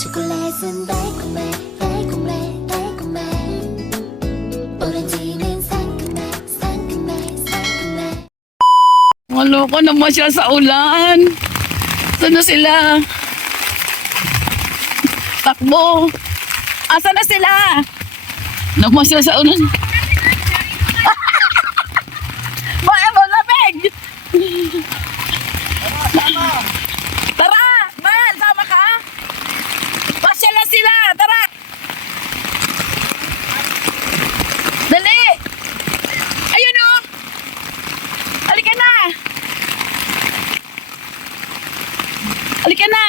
초콜릿은 달콤해 달콤해 달콤해 오렌지는 상큼해 상큼해 상큼해 Maloko naman siya sa ulan. Saan na sila? Takbo. Asa na sila? Naman sila sa ulan. Bakit mo lamig? Tara! Mal, sama ka? Pasyal na sila! Tara! Dali! Ayun o! Halika na! Halika na!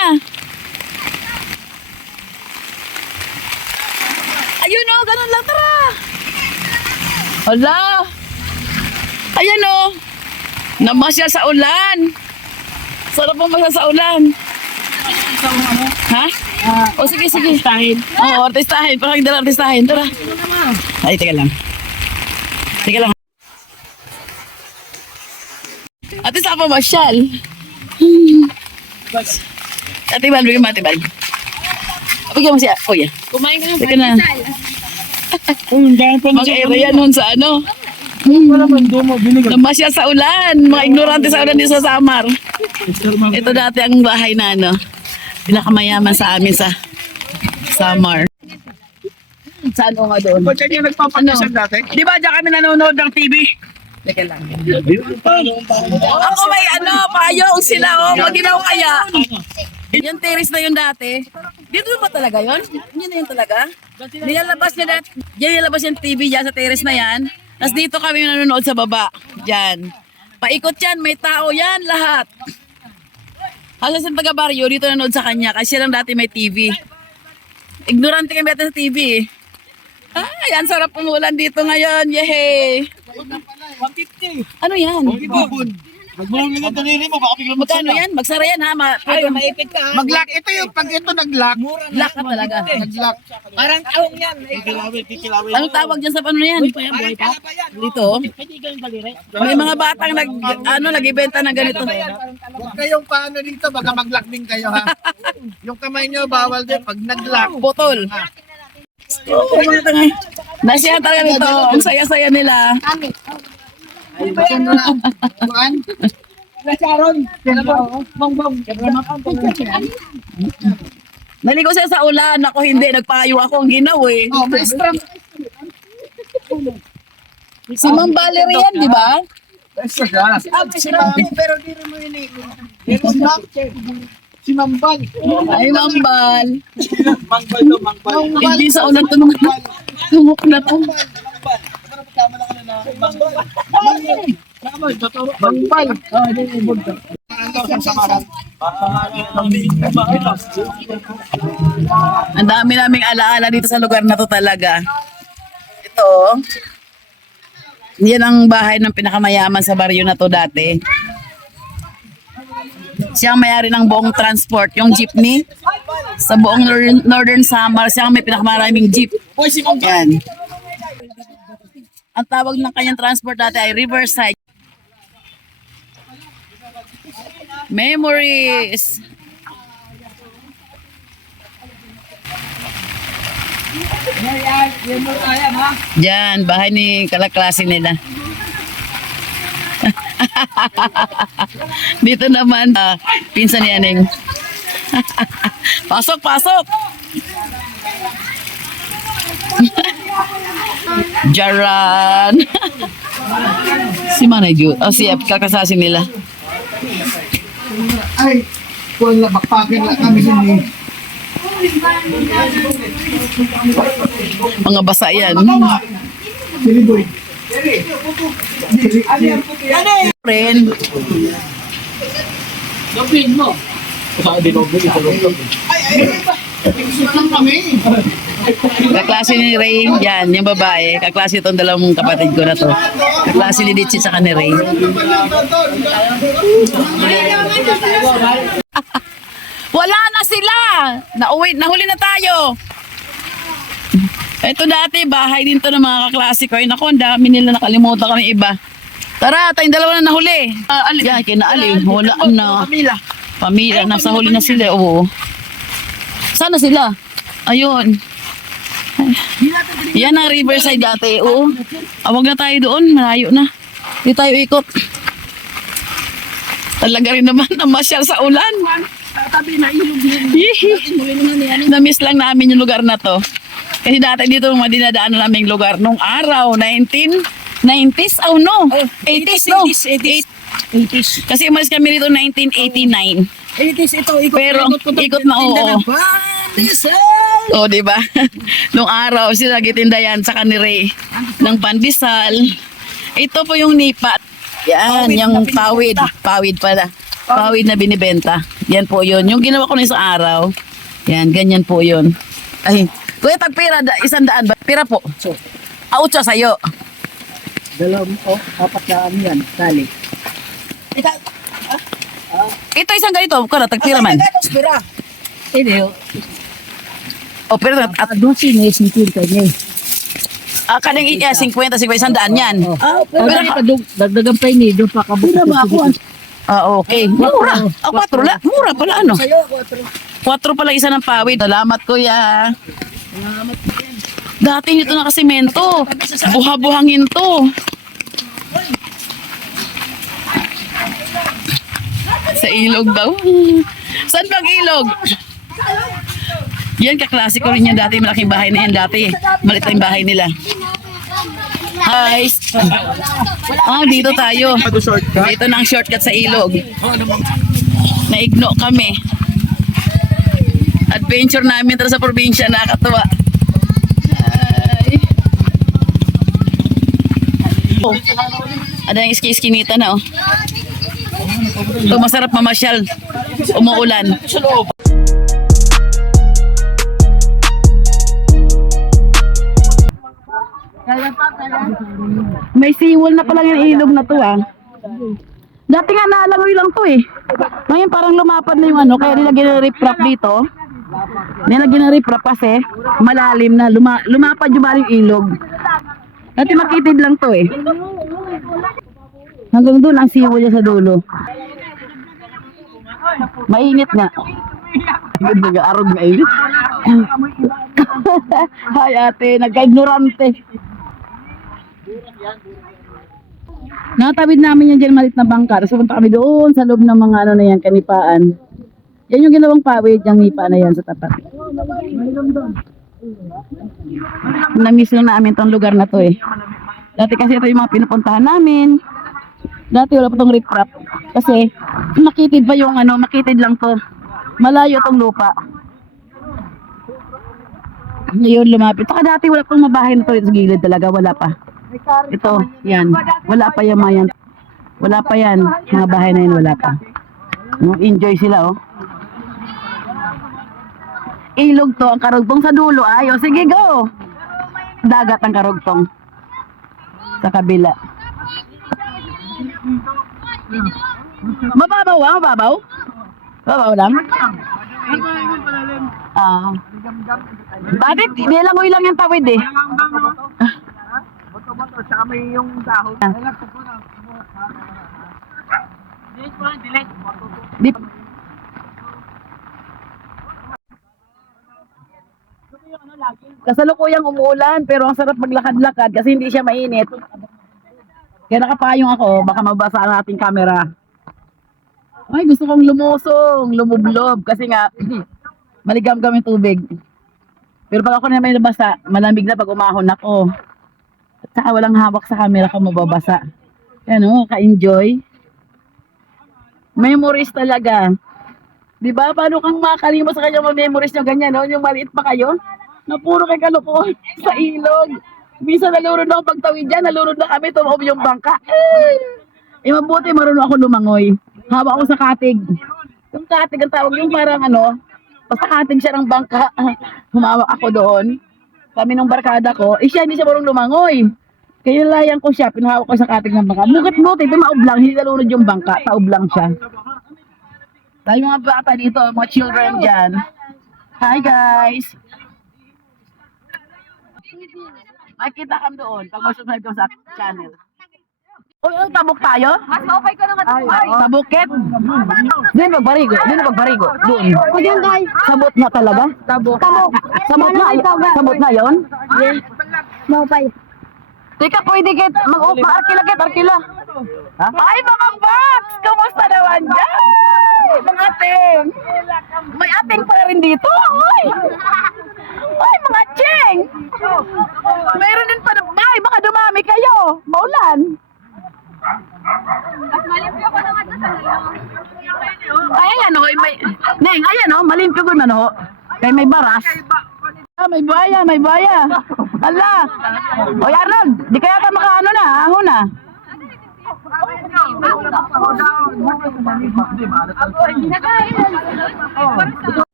Ayun o! Ganun lang, tara! Hala! Ayan o! Namasyal sa ulan! Sarap mo masyal sa ulan! Ha? O sige, sige. Artistahin. Oo, artistahin. Parang dala artistahin. Tara. Ay, teka lang. Teka lang. Ate, saan pa masyal? Ate Bal, bigyan mo Ate Bal. Bigyan mo siya. Kuya. Kumain ka Teka na. ng Mag-area nun sa ano. Namasyal sa ulan. Mga ignorante sa ulan dito sa Samar. Ito dati ang bahay na ano. Pinakamayaman sa amin sa Samar. Saan o nga doon? Ba't yan yung nagpapandasan dati? Di ba dyan kami nanonood ng TV? Teka lang. Ako may ano, payong sila oh. Maginaw kaya. Yung terrace na yun dati. Dito ba talaga yun? Yun na yun talaga? Nilalabas niya dati. Nilalabas yung TV dyan sa terrace na yan. Tapos dito kami nanonood sa baba. Dyan. Paikot yan. May tao yan. Lahat. Kasi sa taga-baryo, dito nanonood sa kanya. Kasi siya lang dati may TV. Ignorante kami dati sa TV. Ay, ang sarap umulan dito ngayon. Yehey! 150. Ano yan? Magmulong lang ang daliri mo, baka biglang Magkano yan? Magsara yan ha? maipit ka. Mag-lock. Ito yung pag ito nag-lock. Lock ka talaga. Nag-lock. Parang taong yan. Kikilawin. Anong tawag dyan sa ano yan? Parang kalapa yan. Dito? May mga batang nag-ibenta ng ganito. Huwag kayong paano dito, baka mag-lock din kayo ha. Yung kamay nyo, bawal din pag nag-lock. Putol. Nasiya talaga nito. Ang saya-saya nila. Kuan? Naligo siya sa ulan. Ako hindi. Nagpayo ako. Ang ginaw eh. Oh, may strap. Si Ma'am Valerie yan, di ba? Basta siya. Pero di rin mo inigo. Si Mambal. Ay, Ma'am Val. Mangbal to, Mangbal. Hindi sa ulan tumuk na to. Mangbal. Ah, hindi ibog ka. Ang dami naming alaala dito sa lugar na to talaga. Ito, yan ang bahay ng pinakamayaman sa baryo na to dati. Siya ang may-ari ng buong transport, yung jeepney. Sa buong Northern Samar, siya ang may pinakamaraming jeep. Yan. Ang tawag ng kanyang transport dati ay Riverside. Memories. Diyan, bahay ni kalaklase nila. Dito naman, pinsan ni Aneng. Pasok, pasok! Jaran! Si Manay Ju. Oh, si F, kakasasi nila. Ay, kuwan na, bakpakin lang kami sini. Mga basa yan. Siliboy. Friend. Gapin mo. Sabi mo, lang kami. Kaklase ni Ray, yan, yung babae. Kaklase itong dalawang kapatid ko na to. Kaklase ni Ditchie sa ni Ray. Wala na sila! Nahuli na tayo! Ito dati, bahay din to ng mga kaklase ko. Ay naku, ang dami nila, nakalimutan kami iba. Tara, tayong dalawa na nahuli. Yan, kinaali. Wala na. Pamilya, nasa huli na sila. Oo. Sana sila. Ayun. Yan ang riverside dati. Oo. Awag na tayo doon. Malayo na. Hindi tayo ikot. Talaga rin naman namasyal sa ulan. Tabi na ilog yan. Hihi. Na-miss lang namin yung lugar na to. Kasi dati dito mga dinadaan naming lugar nung araw, 1990s, oh no, 80s no, 80s. Kasi umalis kami dito 1989. 80s ito, ikot. Pero ikot na, oo. Oh, di ba? Nung araw sila gitinda yan sa kanire ng pandesal. Ito po yung nipa. Yan, yung pawid. Pawid pala. Pawid na binibenta. Yan po yun. Yung ginawa ko na isang araw. Yan, ganyan po yun. Ay, kuya, tagpira, 100 ba? Pira po. So, Aucho sa'yo. 4 na yan, tali. Ito isang ganito. Kaya, tagpira man. Pira. Hindi, O, pero at doon sinisikin ka niya. kanang 50, 100 yan. Pero dagdagan pa yun, doon pa kabuti. Pira ba ako? Okay. Mura. 4 la. Mura pala, ano? Sa'yo, 4. 4 pala isa ng pawid. Salamat, kuya. Dati nito nakasimento. Buha-buhangin to. Sa ilog daw. Saan bang ilog? Yan, kaklasiko rin yan dati. Malaking bahay na yan dati. Malit na yung bahay nila. Hi. Oh, dito tayo. Dito na ang shortcut sa ilog. Naigno kami. Adventure namin tara sa probinsya. Nakakatuwa. Ay. Oh. Ada yung iski-iskinita na, oh. Ito masarap mamasyal. Umuulan. May seawall na pala yung ilog na to, ah. Dati nga naalangoy lang to, eh. Ngayon parang lumapad na yung ano, kaya nilagyan ng riprap dito. Nilagyan ng riprap kasi malalim na, lumapad yung baling ilog. Dati makitid lang to, eh. Hanggang doon ang seawall niya sa dulo. Mainit nga. Nag-aarog na init. Hay ate, nagka-ignorante. Nakatawid namin yan dyan malit na bangka. Tapos pupunta kami doon sa loob ng mga ano na yan, kanipaan. Yan yung ginawang pawid, yung nipa na yan sa tapat. Na-miss lang namin tong lugar na to, eh. Dati kasi ito yung mga pinupuntahan namin. Dati wala pa tong riprap. Kasi makitid pa yung ano, makitid lang to. Malayo tong lupa. Ngayon lumapit. Saka dati wala pang mabahay na to sa gilid talaga. Wala pa. Ito, yan. Wala pa yung mga yan. Wala pa yan. Mga bahay na yan, wala pa. No, enjoy sila, oh. Ilog to, ang karugtong sa dulo. Ay, oh, sige, go! Dagat ang karugtong. Sa kabila. Mababaw, ah? Mababaw? Mababaw lang? Bakit? Nilangoy lang yung tawid, eh. Bato-bato, saka may yung dahon. Di Kasalukuyang umuulan pero ang sarap maglakad-lakad kasi hindi siya mainit. Kaya nakapayong ako, baka mabasa ang ating camera. Ay, gusto kong lumusong, lumublob kasi nga maligam kami tubig. Pero pag ako na may nabasa, malamig na pag umahon ako. At saka walang hawak sa camera ko mababasa. Ano, ka-enjoy. Memories talaga. Di ba? Paano kang makakalimot sa kanyang memories nyo ganyan, no? Yung maliit pa kayo, na puro kay kalukuhan sa ilog. Minsan nalurod na ako pagtawid dyan, nalurod na kami, tumaob yung bangka. Mabuti marunong ako lumangoy. Hawak ako sa katig. Yung katig ang tawag, yung parang ano, basta katig siya ng bangka. Humawak ako doon. Kami nung barkada ko, siya hindi siya marunong lumangoy. Kaya layan ko siya, pinahawak ko sa katig ng bangka. Bukit-buti, tumaob lang, hindi nalunod yung bangka, taob lang siya. Tayo mga bata dito, mga children dyan. Hi guys! Makikita kami doon pag mag-subscribe ko sa channel. Uy, tabok tayo? Mas maupay ko naman ito. Tabuket? Doon magbarigo. Doon. Diyan guys. Sabot na talaga? Sabot na? Sabot na yon? Maupay. Teka, pwede mag-arkila. Ay, mga box! Kumusta naman dyan? Mga ating! May ating pala rin dito. Ay, mga cheng! Mayroon din pa na... Ay, baka dumami kayo. Maulan. Mas malimpyo ko naman ito sa Ay, ayan o. Neng, ayan o. Malimpyo ko man o. Kay may baras. Ah, may baya. Ala. Oy, Arnold, di kaya ka makaano na, ahon na.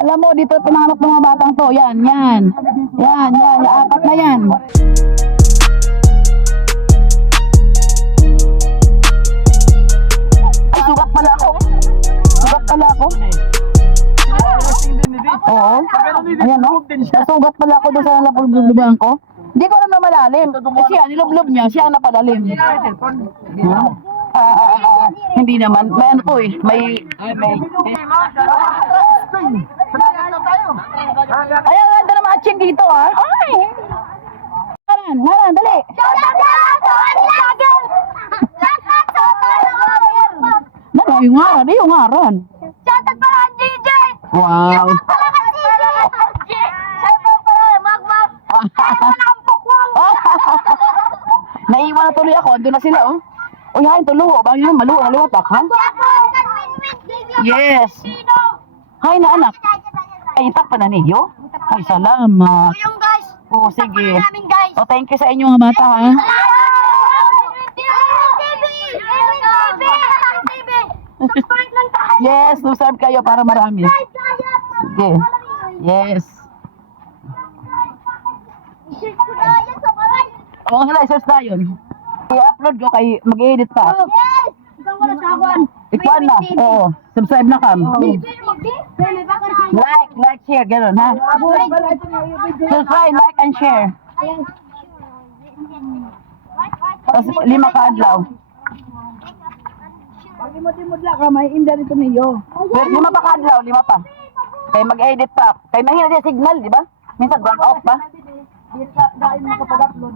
Alam mo, dito pinanganak ng mga batang to. Yan. Apat na yan. Ay, sugat pala ako. Oo. Ayan o. Nasugat pala ako doon sa napulbuluban ko. Hindi ko alam na malalim. Siya, nilublob niya. Siya ang napalalim. Hindi naman. May ano to eh. May... Ayan, ganda na matching dito ah. Ay! Ngaran, dali. Ano, yung ngaran. Shoutout pala ang DJ! Wow. Shoutout pala, mag-mag! Ang bukwang! Naiwan na tuloy ako. Andun na sila oh. Uy, hain tulo. Bagay na, maluwatak ha? Yes. Hay na anak. Ay, itak pa na niyo? Ay, salamat. Yung guys! Oh, sige. Namin guys! Oh, thank you sa inyo mga bata ha. Subscribe lang tayo! Yes, subscribe kayo para marami. Sige. Yes. Oo, sila, search na yun. I-upload ko kay mag-edit pa. Yes! Ikaw wala sa awan! Ikuan na. Oo. Subscribe na kam. Like, share, gano'n ha. Subscribe, like, and share. Tapos 5 ka adlaw. Timod-timod lang ka, may imda nito niyo. Pero 5 pa ka adlaw, 5 pa. Kay mag-edit pa. Kay mahina din signal, di ba? Minsan brown out pa. Dahil mo kapag-upload.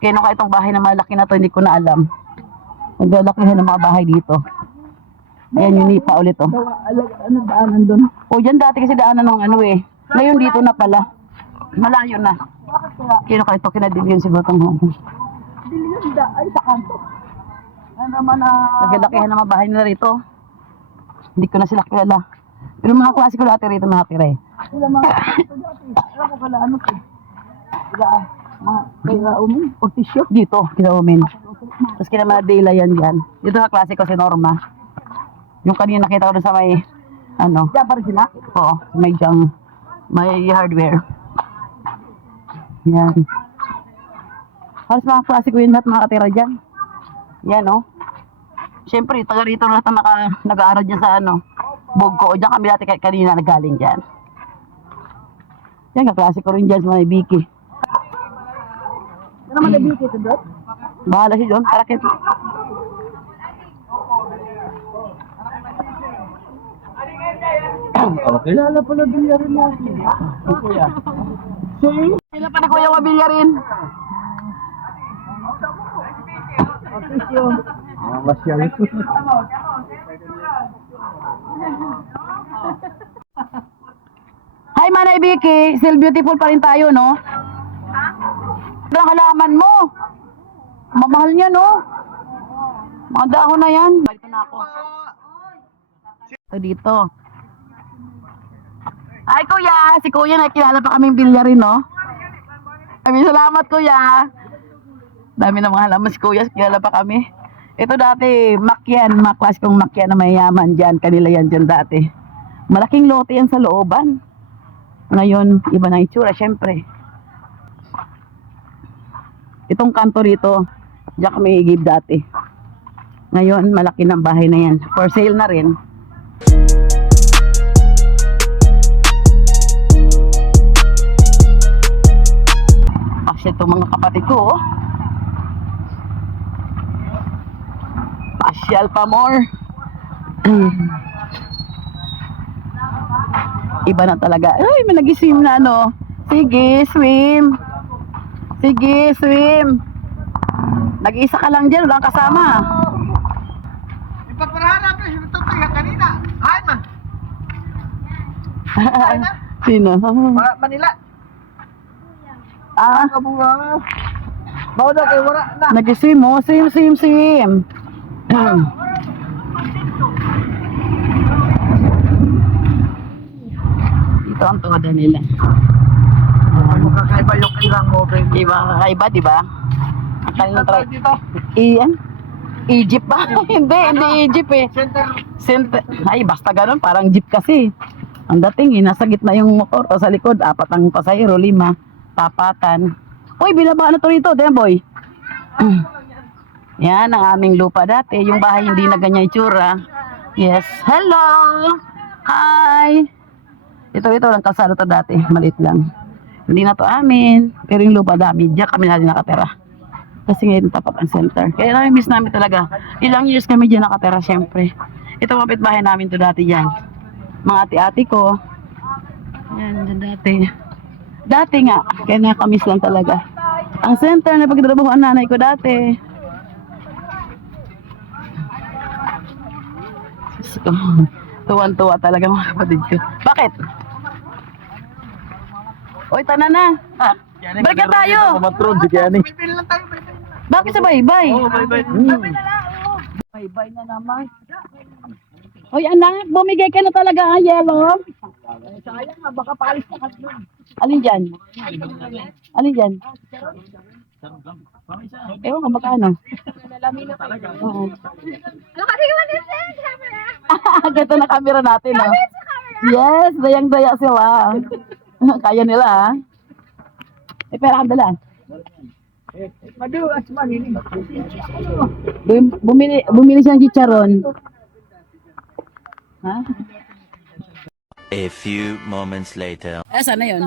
Kaya nung itong bahay na malaki na to, hindi ko na alam. Naglalakihan ng mga bahay dito. Ayan yung nipa ulit oh. Ano daanan doon? O dyan dati kasi daanan ng ano eh. Ngayon dito na pala. Malayo na. Kino ka ito kinadilyon siguro itong ano. Dilyon da, ay sa kanto. Ano naman na... Naglalakihan ng mga bahay nila rito. Hindi ko na sila kilala. Pero mga klase ko dati rito nakatira eh. Sila mga ito dati. Alam ko pala ano ko. Sila mga kaya umin. Ortisyo. Dito, kinaumin. Tapos kinamadela yan dyan. Dito na klase ko si Norma. Yung kanina nakita ko doon sa may, ano. Diyan pa rin sila? Oo, may dyang, may hardware. Yan. Halos mga klase ko yun lahat nakatira dyan. Yan oh. Siyempre, taga rito lahat ang nag-aaral dyan sa ano, Bugko. O dyan kami dati kanina nagaling dyan. Yan, kaklase ko rin dyan sa may Biki. Ano naman nabiki ito doon? Bahala siya doon, parakit. Okay. Lala pala bilya rin natin. Sila pa ni Kuya Mabilya rin. Masyal. Hi Manay Biki, still beautiful pa rin tayo no? Ano ang halaman mo? Mamahal niya no? Mga dahon na yan. Balik na ako. Ito dito. Ay kuya, si kuya nakikilala pa kaming bilyarin no? Ay salamat kuya. Dami na mga halaman si kuya, kilala pa kami. Ito dati, makyan, mga klase kong makyan na mayayaman dyan. Kanila yan dyan dati. Malaking lote yan sa looban. Ngayon, iba na itsura, syempre. Itong kanto rito, diyan kami higib dati. Ngayon, malaki ng bahay na yan. For sale na rin. Kasi itong mga kapatid ko, oh. Pasyal pa more. Iba na talaga. Ay, may nag-swim na ano. Sige, swim. Sige, swim. Nag-isa ka lang dyan, walang kasama. Ipaparahanap na yung tutay kanina. Ay man. Sino? Manila. Ah, Kabunga. Bawa na kayo wala na. nag-swim mo. Swim, swim, swim. Ito ang toda nila. Magkakaiba yung ilang mo, baby. Iba kakaiba, di ba? Ang kanilang try. Dito. Iyan? Egypt ba? hindi Egypt eh. Center. Ay, basta ganun, parang jeep kasi. Ang dating, nasa gitna yung motor, o sa likod, 4 ang pasahero, 5, tapatan. Uy, binaba na to rito, boy. Yan, ang aming lupa dati. Yung bahay hindi na ganyan itsura. Yes. Hello! Hi! Ito lang kalsada to dati. Maliit lang. Hindi na to amin. Pero yung lupa dami. Diyan kami na din nakatira. Kasi ngayon tapat ang center. Kaya miss namin talaga. Ilang years kami dyan nakatira syempre. Ito mapit bahay namin to dati dyan. Mga ati-ati ko. Yan, dyan dati. Dati nga. Kaya nakamiss lang talaga. Ang center na pagtrabaho ang nanay ko dati. So, tuwan-tuwa talaga mga kapatid ko. Bakit? Oy, tana na. Balik na tayo. Matron si Kiani. Pipil lang tayo, baby. Bakit sa bye-bye? Oh, bye-bye. Bye-bye na naman. Oy, anak, bumigay ka na talaga ang yellow. Sayang nga, baka paalis na kasi. Alin dyan? Alin dyan? Ewan ko, magkano? Oo. Ganda na camera natin, oh. Yes, dayang-daya sila. Kaya nila, ha? Eh, pera ang dala. Madu, asman ini. Bumili siyang chicharon. Ha? A few moments later. Sana yun?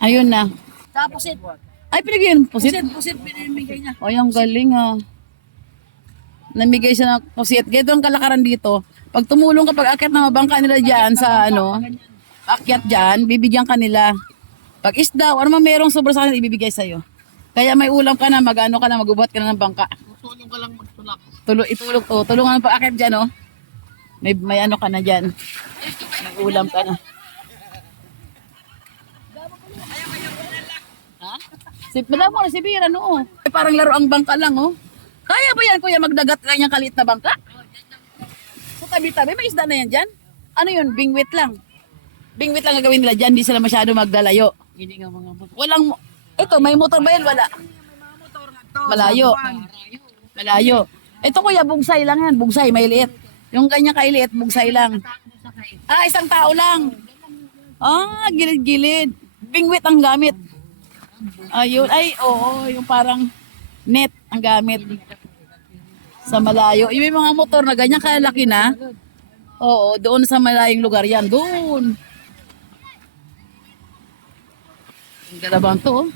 Ayun na. Tapos it. Ay, pinigyan. Pusit? Pusit pinimigay niya. Ay, ang galing, ha. Namigay siya ng pusit. Ganito ang kalakaran dito. Pag tumulong ka, pag akyat na mabangka nila dyan sa ano, akyat dyan, bibigyan ka nila. Pag isda, ano man merong sobra sa kanila, ibibigay sa'yo. Kaya may ulam ka na, mag-ano ka na, magubuhat ka na ng bangka. Tulong ka lang magtulak. Itulog to. Tulungan pa akyat dyan, oh. May ano ka na dyan. May ulam ka na. Ha? Madami mo na si Bira, no? Parang laro ang bangka lang, oh. Kaya ba yan, kuya, magdagat kanyang kaliit na bangka? So, tabi-tabi, may isda na yan dyan? Ano yun? Bingwit lang. Bingwit lang gagawin nila dyan, di sila masyado magdalayo. Hindi nga mga motor. Walang, ito, may motor ba yan? Wala. Malayo. Malayo. Ito kuya, bugsay lang yan. Bugsay, may liit. Yung kanya kailiit, bugsay lang. Ah, isang tao lang. Ah, gilid-gilid. Bingwit ang gamit. Ayun, ay, oo, yung parang net ang gamit. Sa malayo. Yung may mga motor na ganyan kalaki na. Oo, doon sa malayong lugar yan. Doon. Ang galabang to, oh.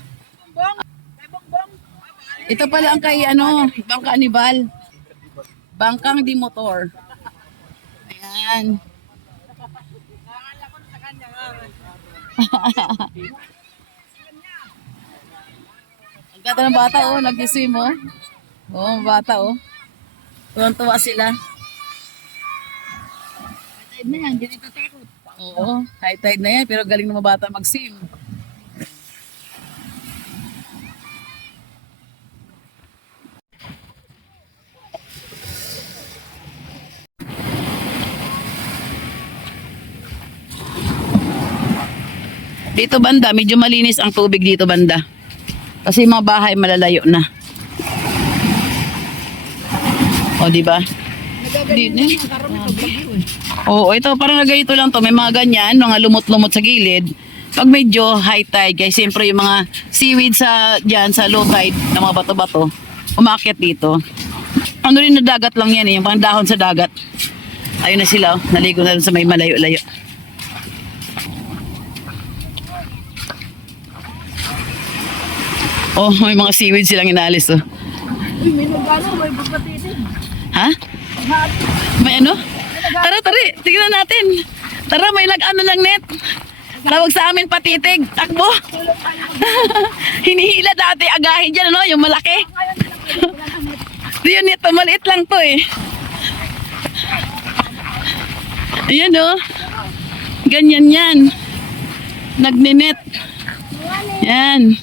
Ito pala ang kay ano, Bangka ni Val. Bangkang di motor. Ayan. Ang ganda ng bata, oh, nag-swim, oh. Oh, ang bata, oh. Tuwan-tuwa sila. High tide na yan, hindi natatakot. Oo, high tide na yan, pero galing ng mga bata mag-swim. Dito banda, medyo malinis ang tubig dito banda. Kasi mga bahay malalayo na. O, di ba? Oo, ito parang nagayito lang to. May mga ganyan, mga lumot-lumot sa gilid. Pag medyo high tide, guys, siyempre yung mga seaweed sa dyan, sa low tide, ng mga bato-bato, umakyat dito. Ano rin na dagat lang yan, yung mga dahon sa dagat. Ayun na sila, oh, naligo na rin sa may malayo-layo. Oh, may mga seaweed silang inaalis, oh. Uy, may nagano, may pagpatitin. Ha? May ano? Tara, tignan natin. Tara, may nag-ano lang net. Tawag sa amin patitig, takbo. Hinihila dati, agahin dyan, ano, yung malaki. Yun, ito, maliit lang to eh. Ayan oh. Ganyan yan. Nagninet. Yan.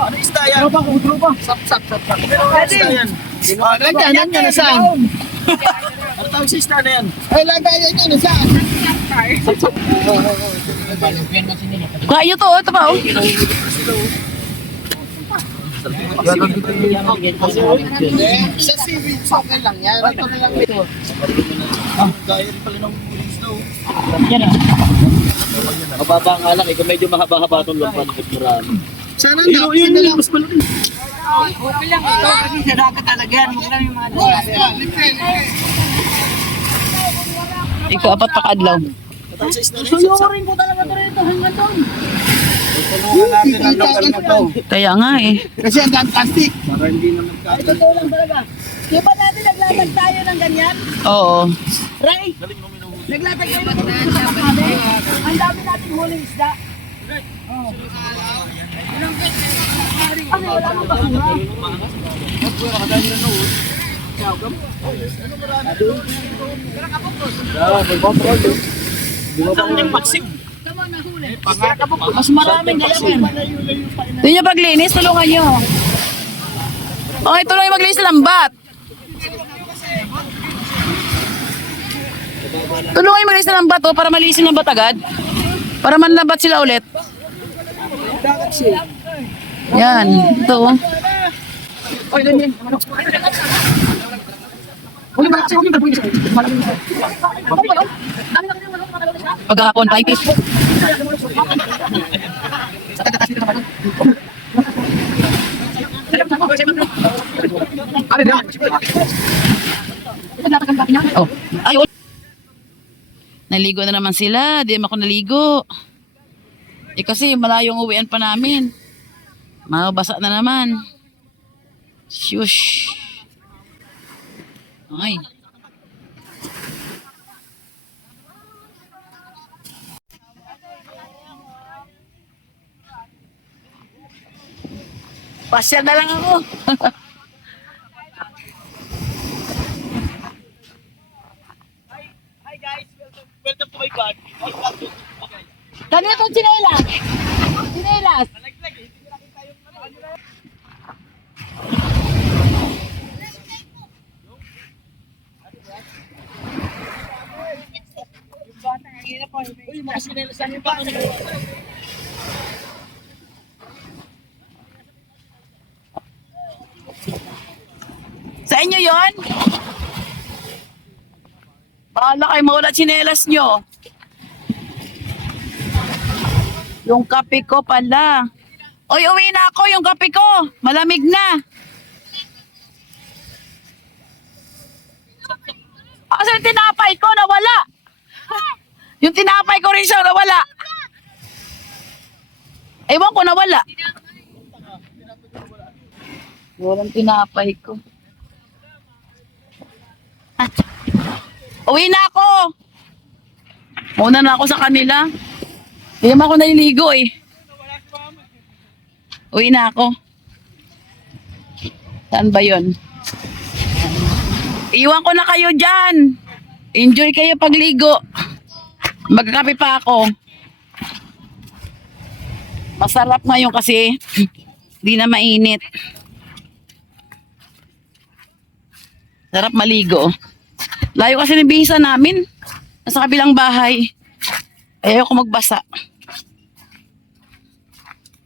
Ano isda yan? Sap. Pero ano isda yan? Nandiyan na saan? Ano tawag sa isda na yan? Ay, lagayan yan na saan? Kayo to, ito pa oh. Sa seaweed, okay lang yan. Ito na lang ito. Gaya rin pala ng isda. Mababa nga lang, kung medyo mahaba-haba itong lampan, marami. Sana yun na lang. Mas malaki. Okay lang ito kasi sa dagat talaga yan. Huwag lang yung mga Ikaw apat pa kadlaw. Suyurin ko talaga ito rito hanggang doon. Tulungan natin ang lokal na to. Kaya nga eh. Kasi ang dami plastic. Para hindi naman Ay, totoo lang talaga. Di ba natin naglatag tayo ng ganyan? Oo. Ray, naglatag tayo ng ganyan sa kami. Ang dami natin huling isda. Oh. Ano, wala nang bakuna. Mas maraming galamin. Doon yung paglinis, tulungan nyo. Okay, tulungan yung maglinis sa lambat. Tulungan yung maglinis sa lambat oh, para malisin ng agad. Para manlabat sila ulit. Yan, ito oh. Paghahapon, 5 feet. Oh, ayun. Naligo na naman sila, di naman ako naligo. Eh kasi malayong uwian pa namin. Mabasa na naman. Shush. Ay. Pasya na lang ako. Hi guys, welcome to my vlog. Kanina itong chinelas. Chinelas. Uy, mga sinelasan yung pa. Sa inyo yon? Bahala kayo mawala chinelas nyo. Yung kape ko pala. Oy, uwi na ako yung kape ko. Malamig na. Kasi yung tinapay ko nawala. Yung tinapay ko rin siya nawala. Ewan ko nawala. Walang tinapay ko. Uwi na ako. Muna na ako sa kanila. Hindi naman ako naliligo eh. Uwi na ako. Saan ba yun? Iwan ko na kayo dyan. Enjoy kayo pagligo. Magkakape pa ako. Masarap ngayon kasi di na mainit. Sarap maligo. Layo kasi ng bihisa namin. Nasa kabilang bahay. Ayaw ko magbasa.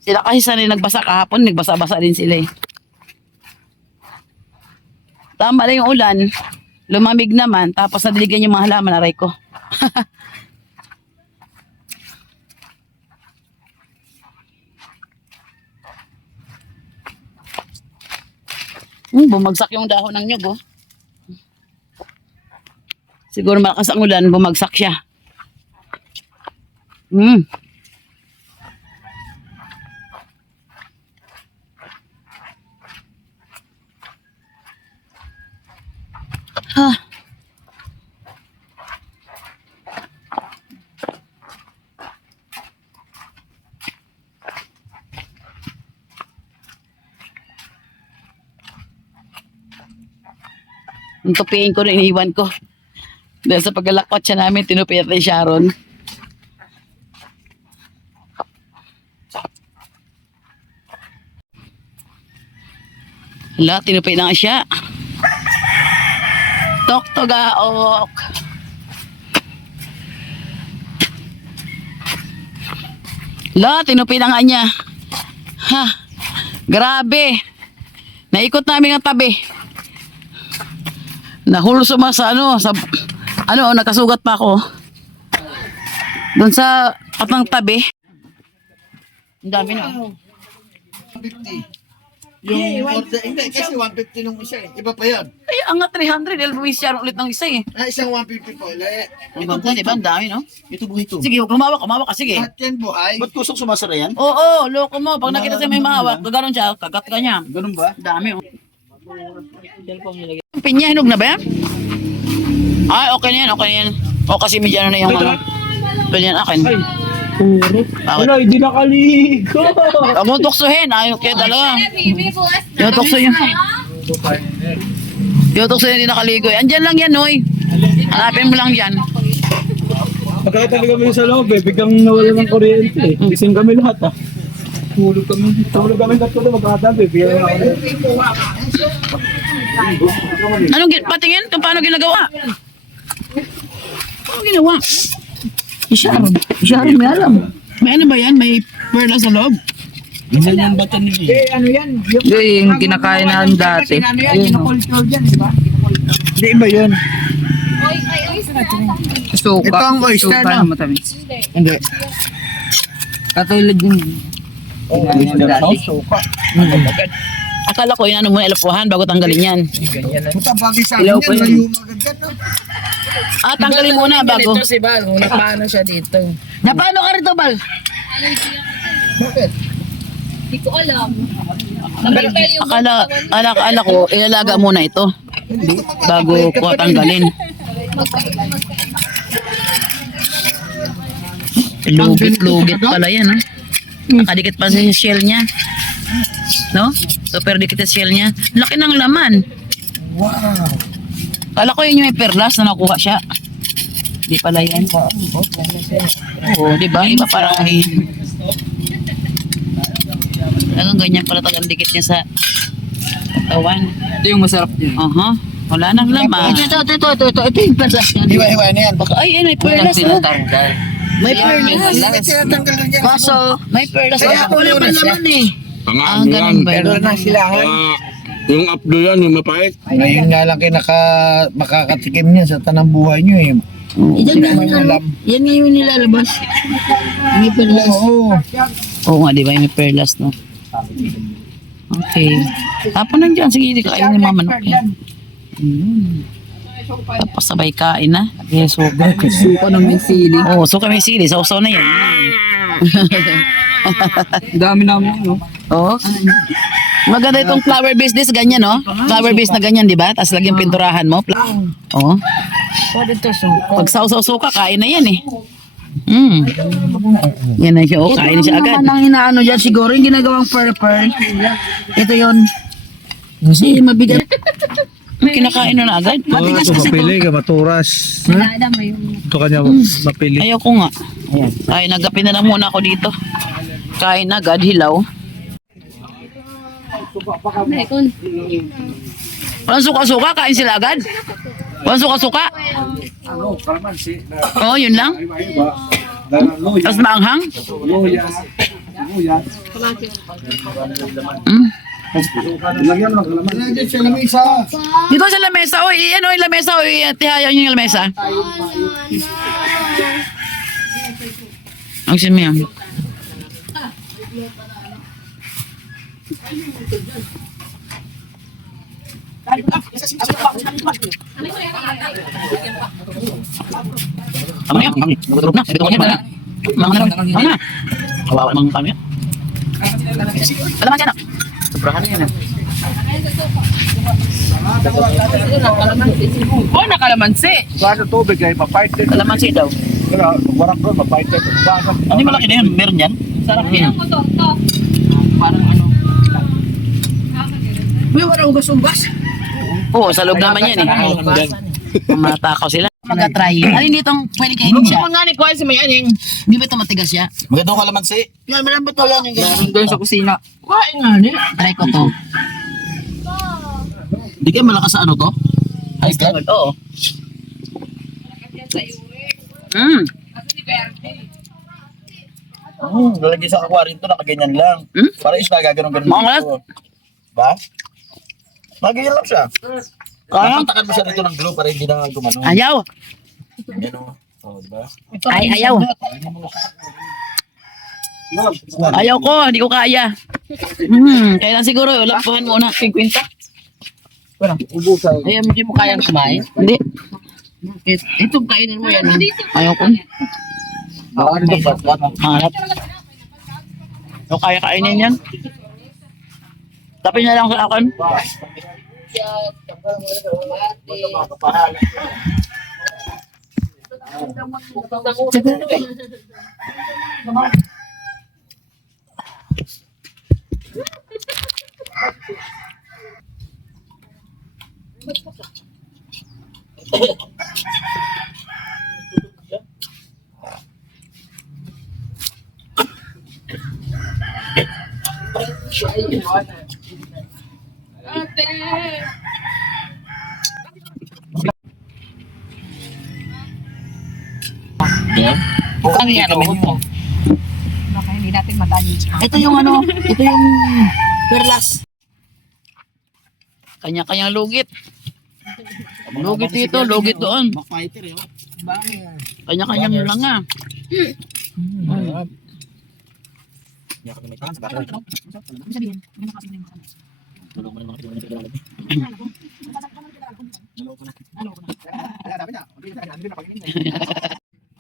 Sila kasi sanay nagbasa kahapon. Nagbasa-basa din sila eh. Tama lang yung ulan. Lumamig naman. Tapos nadiligan yung mga halaman. Aray ko. Bumagsak yung dahon ng nyug, oh. Siguro malakas ang ulan, bumagsak siya. Ha. Yung tupiin ko rin, iniwan ko. Dahil sa paglalakot siya namin, tinupiat ni Sharon. Hala, tinupiat na nga siya. Tok-togaok. Hala, tinupiat na nga niya. Ha, grabe. Naikot namin ang tabi. Nahulso ma sa nakasugat pa ako. Doon sa patang tabi. Ang dami na. 150. Yung order, hindi, kasi 150 nung isa eh. Iba pa yan. Ay, ang nga 300. Dahil bumisya ulit ng isa eh. Isang 150 po. Ang bangka, di ba? Ang dami, no? Ito buhay ito. Sige, huwag kumawak ka. Sige. Lahat yan buhay. Ba't kusok sumasara yan? Oo, loko mo. Pag nakita siya may mahawak, gano'n siya, kagat ka niya. Ganun ba? Ang dami, oh. Pinya, hinog na ba yan? Ay, okay na yan. O, kasi medyo na yung ganyan akin. Bakit? Wala, hindi nakaligo. Huwag mo tuksuhin. Ayaw kaya talaga. Yung tukso yun. Yung tukso yun, hindi nakaligo. Andyan lang yan, Noy. Hanapin mo lang yan. Pagkatabi kami sa loob biglang nawala ng kuryente eh. Gising kami lahat Tulog kami tatlo magkatabi. Bigyan na ako. Patingin kung paano ginagawa? Paano ginawa? Sharon, may alam. May ano ba yan? May perla sa loob? Hindi yung bata nila Ano yan? Yung kinakain na dati. Ano yan? Kinakulture dyan, di ba? Hindi ba yun? Suka. Ito ang oyster na. Matamis. Hindi. Katulad yun. Suka. Akala ko inano muna ilapuhan bago tanggalin yan. Puta, bagay sa akin yan. Layo magagad no? Tanggalin muna bago. Ito si Bal, paano siya dito? Napano ka rito, Bal? Bakit? Hindi ko alam. Akala ko ilalaga muna ito. Bago ko tanggalin. Lugit pala yan, ha? Nakadikit pa sa shell niya. No? Super dikit sa shell niya. Laki ng laman. Wow. Kala ko yun yung may perlas na nakuha siya. Di pala yan. Oo, di ba? Iba parang talagang ganyan pala tagang dikit niya sa katawan. Ito yung masarap niya. Wala nang laman. Ito yung perlas niya. Hiwa-hiwa na yan. Ay, may perlas. Oh. May perlas. Tinatanggal lang yan. Kaso, may perlas. Kaya Wala pa naman eh. Ganun ba Pero yun? na silangan. Yung updo yan, yung mapait. Ngayon nga lang kayo makakatikim niya sa tanang buhay niyo eh. Yan nga yung nilalabas. May perlas. Oo. Oo nga, di ba? May perlas, no? Okay. Tapos nandiyan. Sige, hindi kain ni Mama Manok yan. Tapos sabay kain na. Yes, suka. Suka ng may sili. Oo, suka may sili. Sausaw na yan. Dami namin, no? Oo. Maganda itong flower business, ganyan, no? Flower base na ganyan, di ba? Tapos lagyan pinturahan mo. Oo. Pwede ito suka. Pag sausaw-suka, kain na yan eh. Yan na siya. Oh, kain na siya agad. Ito naman ang inaano dyan siguro, yung ginagawang purple. Ito yun. Kasi mabigat. Kinakain na agad. Matigas kasi ito. maturas. Nalala mo yung... Ito kanya mapili. Ayoko nga. Kain agapin na lang muna ako dito. Kain agad, hilaw. Mekon. Walang suka-suka, kain sila agad. Walang suka-suka. Oo, yun lang. Tapos maanghang. Nandiyan siya lang isa. Dito sa lamesa. Oy, ano yung lamesa? Oy, tihayan yung lamesa. Ang simiyam. Tama yan, kami. Nagutulog na. Sabi ko kanina, mga na. Kawawa naman kami. Alam mo siya na. Sobrahan na yan. Oh, nakalamansi. Sa tubig ay pa-fight. Kalamansi daw. Kaya, warak doon, pa-fight. Ano yung malaki na yun? Meron yan? Sarap yan. Parang ano? May warang ugas-ugas. Oo, sa loob naman yan eh. Matakaw sila. Mag-try. Alin dito pwede kainin siya? Mga ni Kuya si may aning. Hindi ba ito matigas siya? Magandang kalamansi. Yan, malambot wala nang ganyan. Doon sa kusina. Kuhain nga ni. Try ko to. Hindi kayo malakas sa ano to? High blood? Oo. Lalagay sa aquarium to, nakaganyan lang. Para isda gaganon-ganon. Maangat. Ba? Nakaganyan lang siya. Kapatakan mo siya dito ng glue para hindi na gumano. Ayaw. Yan o. Oh, diba? Ay, ayaw. Ayaw ko, hindi ko kaya. Kailan siguro, lapuhan muna. 50. Ayaw, hindi mo kayang kumain? Hindi. Ito, kainin mo yan. Ayaw ko. Hanap. Ayaw kaya kainin yan. Tapin na lang sa akin. Ano yan? Baka hindi natin matali. Ito yung ano, ito yung perlas. Kanya-kanyang lugit. Lugit dito, lugit doon. Fighter yun. Kanya-kanyang langa.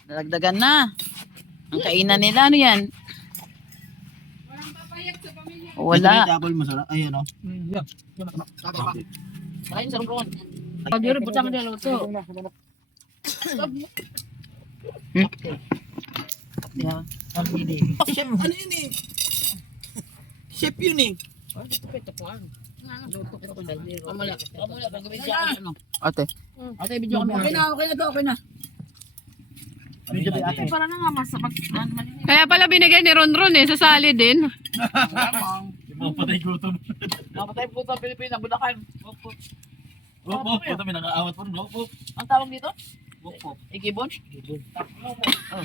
Nalagdagan na. Ang kainan nila, ano yan? Wala. Double masarap. Ayun o. Kain sa rumpon. Pag-iri, butang nila luto. Chef, ano yun eh? Chef yun eh. Ate. Ate, video kami. Okay na to, okay na. Para na nga masapag. Kaya pala binigay ni Ronron eh, sasali din. Mapatay gutom. Napatay po sa Pilipinas, Bulacan. Wop, puto, may nangaawat po. Wop. Ang tawag dito? Wop. Ikibon?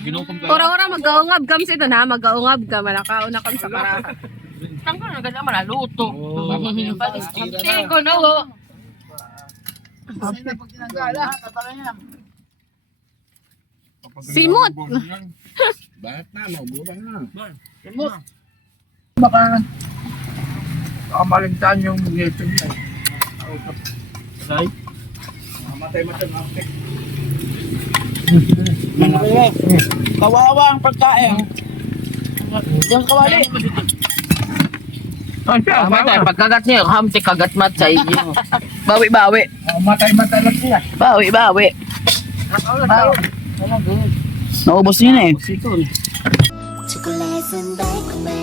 Ginutom ka. Ora-ora mag-aungab kam sa ito na, mag-aungab ka, malakaw na kam sa para. Tangko na ganyan malaluto. Tingko na ho. Pag tinagala, tatala niya. Simot. Bakit na? Mabulang na. Simot. Baka malintan yung ito niya. Right? Matay-matay na. Kawawa ang pagkain. Yung kawali. Pagkagat niyo, hamti kagat mat sa inyo. Bawi-bawi. Matay-matay lang siya. Bawi-bawi. Naubos niyo na eh. 초콜릿은 달콤해